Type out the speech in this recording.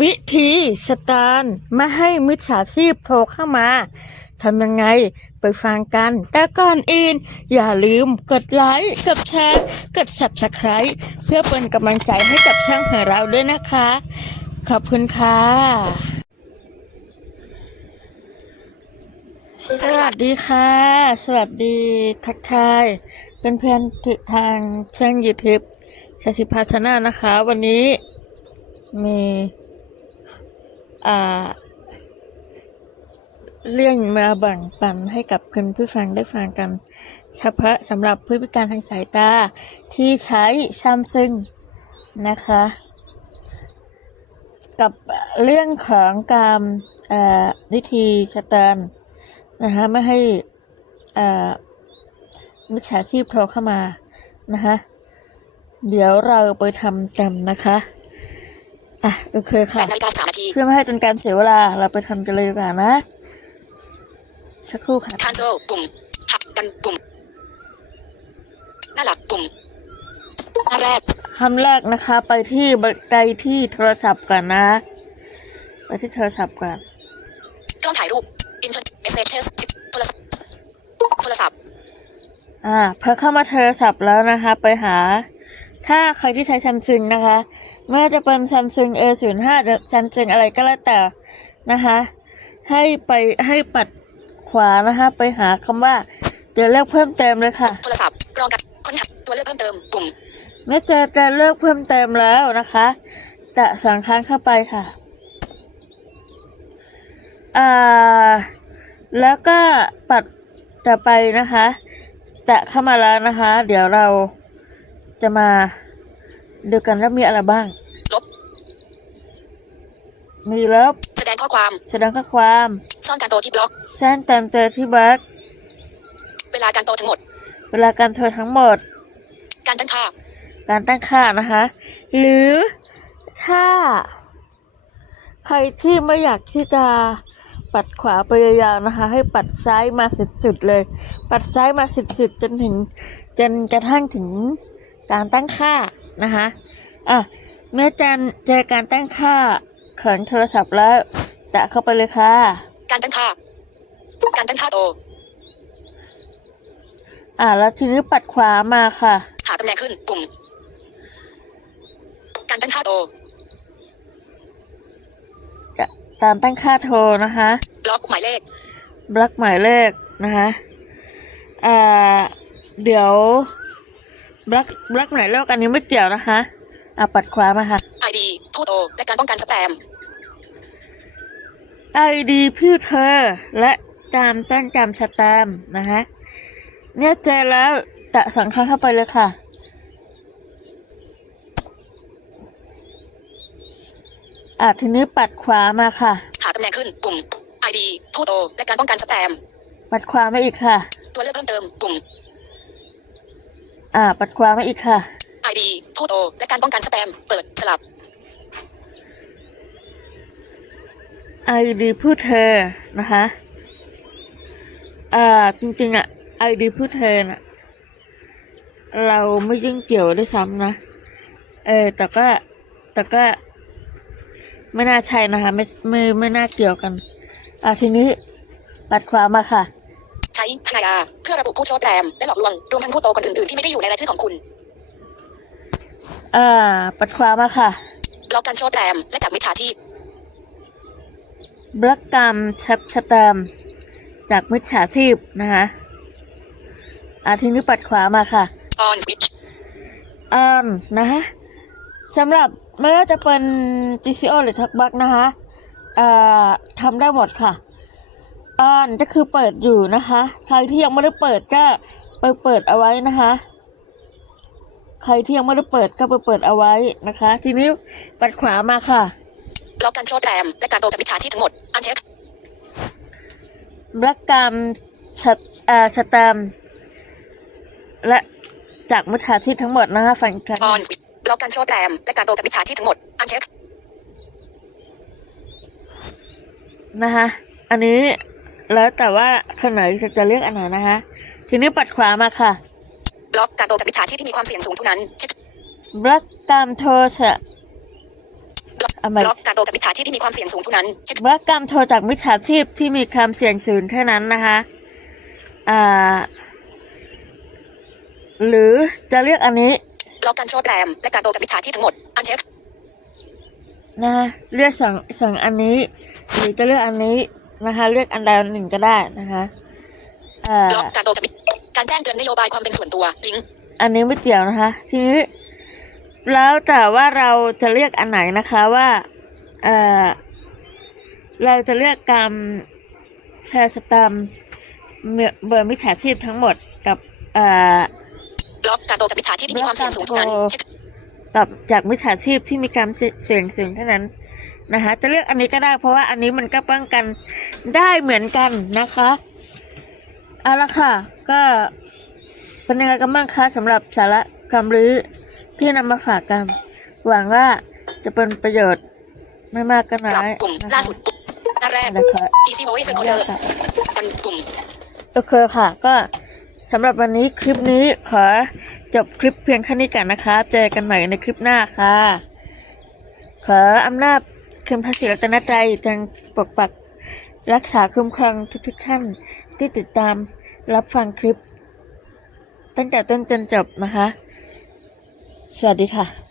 วิธีสแตนไม่ให้มิจฉาชีพโผล่เข้ามาทำยังไงไปฟังกัน แต่ก่อนอื่น อย่าลืมกดไลค์ กดแชร์ กด subscribe เพื่อเป็นกำลังใจให้กับช่างของเราด้วยนะคะ ขอบคุณค่ะ สวัสดีค่ะ สวัสดีทักทายเพื่อนเพื่อนทางช่องยูทูบชาสิภาชนะนะคะ วันนี้มี เรื่องมาแบ่งปันให้กับคุณผู้ฟังได้ฟังกัน เฉพาะสำหรับผู้พิการทางสายตาที่ใช้ซัมซุงนะคะ กับเรื่องของการวิธีสแตนนะคะไม่ให้มิจฉาชีพโทรเข้ามานะคะเดี๋ยวเราไปทำกันนะคะ อะโอเคค่ะ8นาฬิกา3นาทีเพื่อไม่ให้เป็นการเสียเวลาเราไปทำกันเลยดีกว่านะ สักครู่ค่ะ cancel ปุ่มหักกันปุ่มหน้าหลักปุ่มหน้าแรกคำแรกนะคะ ไปที่บันไดที่โทรศัพท์ก่อนนะ ไปที่โทรศัพท์ก่อนกล้องถ่ายรูป internet messages โทรศัพท์โทรศัพท์ อ่าพอเข้ามาโทรศัพท์แล้วนะคะ ไปหา ถ้าใครที่ใช้ซัมซุงนะคะ ไม่ว่าจะเป็นซัมซุง A05 หรือซัมซุงอะไรก็แล้วแต่นะคะ ให้ไปให้ปัดขวานะคะ ไปหาคำว่าเดี๋ยวเลือกเพิ่มเติมเลยค่ะ โทรศัพท์กรองกับค้นหาตัวเลือกเพิ่มเติมปุ่มเมื่อเจอการเลือกเพิ่มเติมแล้วนะคะแตะสองครั้งเข้าไปค่ะอ่าแล้วก็ปัดต่อไปนะคะแตะเข้ามาแล้วนะคะ เดี๋ยวเรา จะมาดูกันว่ามีอะไรบ้าง ลบ มีลบ แสดงข้อความ แสดงข้อความ ซ่อนการโตที่บล็อกแจ้งเติมเจอที่บัคเวลาการโตทั้งหมด เวลาการโทรทั้งหมด การตั้งค่า การตั้งค่านะคะ หรือถ้า ใครที่ไม่อยากที่จะปัดขวาไปยาวๆนะคะ ให้ปัดซ้ายมาสุดๆเลย ปัดซ้ายมาสุดๆจนถึงจนกระทั่งถึง การตั้งค่านะคะอะเมื่อจันเจอการตั้งค่าของโทรศัพท์แล้วแตะเข้าไปเลยค่ะ การตั้งค่า การตั้งค่าโต อะแล้วทีนี้ปัดขวามาค่ะ หาตำแหน่งขึ้นปุ่ม การตั้งค่าโตจะการตั้งค่าโทรนะคะบล็อกหมายเลขบล็อกหมายเลขนะคะอ่าเดี๋ยว บล็อกบล็อกหมายเลขอันนี้ไม่เกี่ยวนะคะอะปัดขวามาค่ะ ID ผู้โตและการป้องกันสแปม ID พี่เธอและการตั้งจำสแตมป์นะคะเนี่ยเจอแล้วแตะสองครั้งเข้าไปเลยค่ะอะทีนี้ปัดขวามาค่ะ หาตำแหน่งขึ้นปุ่ม ID ผู้โตและการป้องกันสแปม ปัดขวามาอีกค่ะ ตัวเลือกเพิ่มเติมปุ่ม อะปัดขวามาอีกค่ะ ID ผู้โตและการป้องกันสแปม เปิดสลับ ID ผู้เธอนะคะ อ่า จริงๆอะ ID ผู้เธอน่ะเราไม่ยุ่งเกี่ยวด้วยซ้ำนะ เออ แต่ก็ แต่ก็ ไม่น่าใช่นะคะ ไม่ ไม่ ไม่น่าเกี่ยวกัน อ่าทีนี้ปัดขวามาค่ะ ใช้พนายาเพื่อระบุผู้โทษแรมและหลอกลวงรวมทั้งผู้โตคนอื่นๆที่ไม่ได้อยู่ในรายชื่อของคุณ อ่า ปัดขวามาค่ะ บล็อกการโทษแรมและจับมิจฉาชีพบล็อกกรรมชับชะตามจากมิจฉาชีพนะคะอ่าทีนี้ปัดขวามาค่ะ on switch อ่านนะคะสำหรับไม่ว่าจะเป็น GCO หรือทักบักนะคะเอ่อทำได้หมดค่ะ อ่านก็คือเปิดอยู่นะคะ ใครที่ยังไม่ได้เปิดก็ไปเปิดเอาไว้นะคะ ใครที่ยังไม่ได้เปิดก็ไปเปิดเอาไว้นะคะ ทีนี้ปัดขวามาค่ะบล็อกการโทษแรมและการโตจากมิจฉาชีพทั้งหมด อันเช็คบล็อกกรรมชะเอ่อสแตมป์และจากมิจฉาชีพทั้งหมดนะคะฝังกัน on switch บล็อกการโทษแรมและการโตจากมิจฉาชีพทั้งหมด อันเช็คนะคะ อันนี้ แล้วแต่ว่าคนไหนจะจะเลือกอันไหนนะคะ ทีนี้ปัดขวามาค่ะ บล็อกการโตจากมิจฉาชีพที่มีความเสี่ยงสูงเท่านั้นเช็คบล็อกตามโทรศัพท์เอาใหม่บล็อกการโตจากมิจฉาชีพที่มีความเสี่ยงสูงเท่านั้นเช่นว่ากรรมโทรจากมิจฉาชีพที่มีความเสี่ยงสูงเท่านั้นนะคะอ่าหรือจะเรียกอันนี้บล็อกการโชว์แรมและการโตจากมิจฉาชีพทั้งหมด อันเช็คนะคะเรียกสองสองอันนี้ หรือจะเลือกอันนี้ นะคะ เลือกอันใดอันหนึ่งก็ได้นะคะอ่าบล็อกการโตจากมิจการแจ้งเตือนนโยบายความเป็นส่วนตัวลิงก์อันนี้ไม่เกี่ยวนะคะ ทีนี้แล้วแต่ว่าเราจะเลือกอันไหนนะคะว่าเอ่อเราจะเลือกการแชร์สแตมป์เบอร์มิจฉาชีพทั้งหมดกับเอ่อบล็อกการโตจากมิจฉาชีพที่มีความเสี่ยงสูงเท่านั้นเช่นกับจากมิจฉาชีพที่มีการเสี่ยงสูงเท่านั้น นะคะ จะเลือกอันนี้ก็ได้ เพราะว่าอันนี้มันก็ป้องกันได้เหมือนกันนะคะเอาละค่ะ ก็เป็นยังไงกันบ้างคะสำหรับสาระความรู้ที่นำมาฝากกัน หวังว่าจะเป็นประโยชน์ไม่มากก็น้กลับอยปุ่มนะคะล่าสุดปุ่มหน้าแรกนะคะ easy voice ขออนุ recorder ญาตค่ะกันปุ่มโอเคค่ะ ก็สำหรับวันนี้คลิปนี้ขอจบคลิปเพียงแค่นี้กันนะคะ เจอกันใหม่ในคลิปหน้าค่ะ ขออำนาจ คุณพระศิรัตนใจจงปกปักรักษาคุ้มครองทุกๆท่านที่ติดตามรับฟังคลิป ตั้งแต่ต้นจนจบนะคะ สวัสดีค่ะ